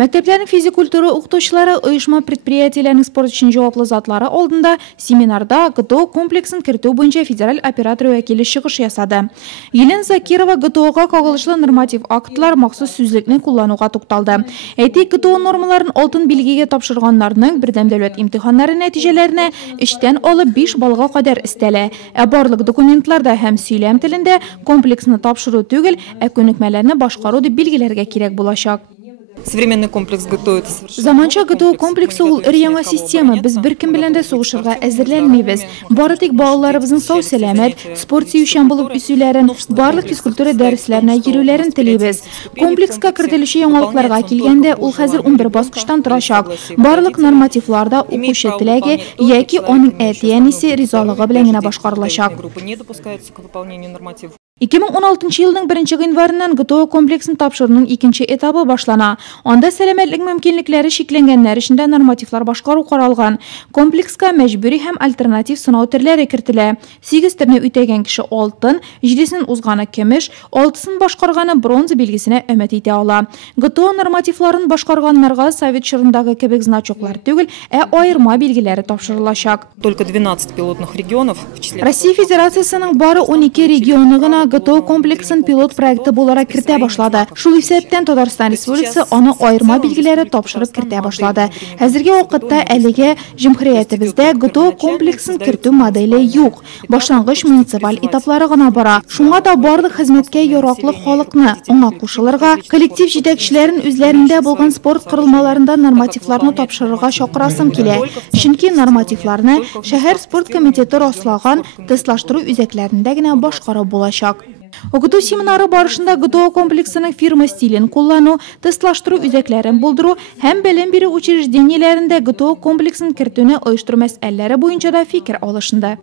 Мәктәпләрнең физик культура укытучылары оешма предприятиеләрнең спорт өчен җаваплы затлары алдында семинарда ГТО комплексын кертү буенча федераль оператор вәкиле чыгыш ясады. Елена Закирова ГТОга кагылышлы норматив актлар махсус сүзлекне куллануга тукталды. Әйтик, ГТО нормаларын алтын билгегә тапшырганнарның бердәм дәүләт имтиханнары нәтиҗәләренә 3тән алып 5 балга кадәр өстәлә. Барлык документларда һәм сөйләм телендә комплексны тапшыру түгел, күнекмәләрне башкару дип билгеләргә кирәк булачак. Современный комплекс ГТО это совершенно... Заманча ГТО комплексы ул өр-яңа система. Без беркем белән дә сугышырга әзерләнмибез. Бары тик балаларыбызның сау сәламәт, спорт сөючән булып үсүләрен, барлык физкультура дәресләренә йөрүләрен телибез. Комплекска кертелүче яңалыкларга килгәндә, ул хәзер 11 баскычтан торачак. Барлык нормативларда укучы теләге яки аның әти-әнисе ризалыгы белән генә башкарылачак. 2016 елның 1 гыйнварыннан ГТО комплексын тапшыруның 2нче этабы башлана. Анда сәламәтлек мөмкинлекләре шикләнгәннәр өчен дә нормативлар башкару каралган. Комплекска мәҗбүри һәм альтернатив сынау төрләре кертелә. 8 төрне үтәгән кеше алтын, 7сен узганы көмеш, 6сын башкарганы бронза билгесенә өмет итә ала. ГТО нормативларын башкарганнарга совет чорындагы кебек значоклар түгел, аерма билгеләре тапшырылачак. Только 12 пилотных регионов в числе... Россия Федерациясының бары 12 регионы гына ГТО комплексын пилот проекты буларак кертә башлады. Шул исәптән Татарстан Республикасы аны аерма билгеләре тапшырып кертә башлады. Хәзерге вакытта әлегә җәмгыятебездә ГТО комплексын кертү моделе юк. Башлангыч муниципаль этаплары гына бара. Шуңа да барлык хезмәткә яраклы халыкны аңа кушылырга, коллектив җитәкчеләрен үзләрендә булган спорт кырылмаларында нормативларны тапшырырга чакырасым килә. Чөнки нормативларны шәһәр спорт комитеты раслаган тестлаштыру үзәкләрендә генә башкарып булачак. Укыту семинары барышында ГТО комплексының фирма стилен куллану, тестлаштыру үзәкләрен булдыру һәм белем бирү учреждениеләрендә ГТО комплексын кертүне оештыру мәсьәләләре буенча да фикер алышынды.